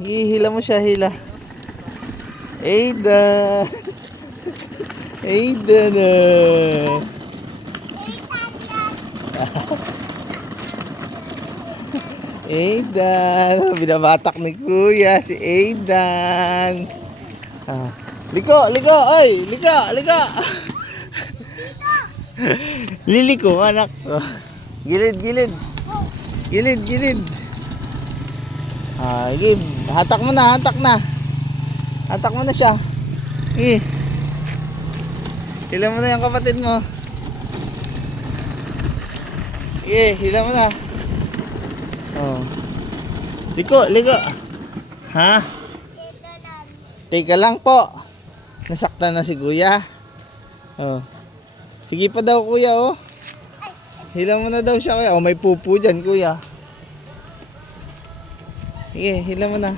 Hila mo siya, hila. Aidan. Aidan na. Aidan. Binabatak ni Kuya si Aidan. Liko, liko, oy, liko, liko. Liliko, anak. Gilid, gilid. Gilid, gilid. Gib, hatak mo na, hatak na. Hatak mo na siya. Hila mo na yung kapatid mo. Hila mo na. Liko, liko. Ha? Teka lang po. Nasaktan na si Kuya. Sige pa daw Kuya, oh. Hila mo na daw siya Kuya. May pupo dyan Kuya. Sige, hila mo na.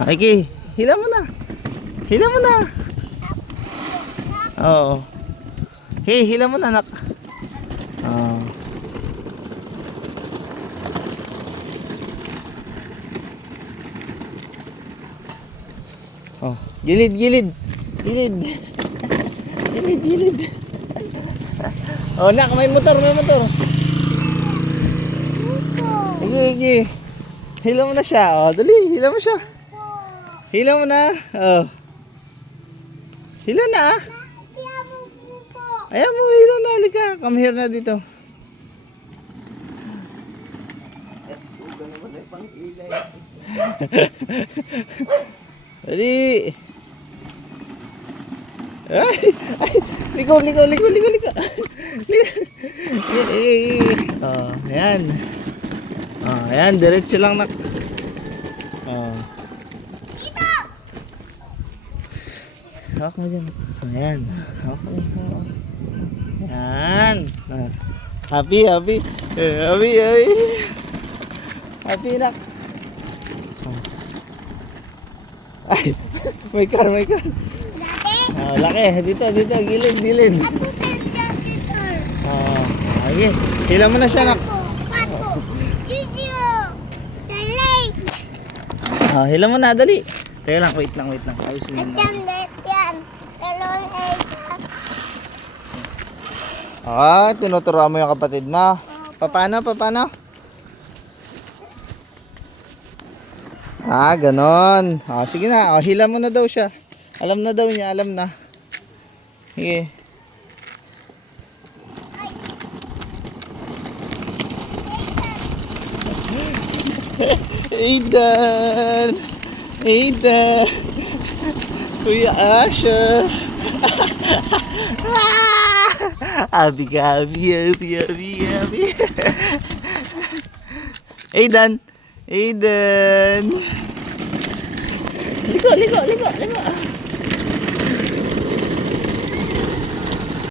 Okay, hila mo na. Hila mo na. Oo. Hey, hila mo na anak. Gilid, gilid. Gilid. Gilid, gilid. Nak, may motor, may motor. Sige, sige. Hila mo na siya. Dali, hila mo siya. Hila mo na. Hila na Ayaw mo, hila na. Halika, come here na dito. Dali. Ay, ay, liko, liko, liko, liko, liko. Ayan. Ayan, diretso lang nak. Hawak mo dyan. Ayan. Hawak mo. Ayan. Happy, happy. Happy, happy. Happy nak. Ay, may car, may car. Laki. Dito, dito. Gilid, gilid. Okay. Hila mo na siya nak. Hila mo na, dali. Teka lang, wait lang, wait lang. Ayusin mo na. Tinuturuan mo yung kapatid mo. Paano, paano? Ganon. Sige na. Hila mo na daw siya. Alam na daw niya, alam na. Sige. Aidan. Aidan. Kuya Asher. Abi ka, abi. Aidan. Aidan. Liko, liko, liko, liko.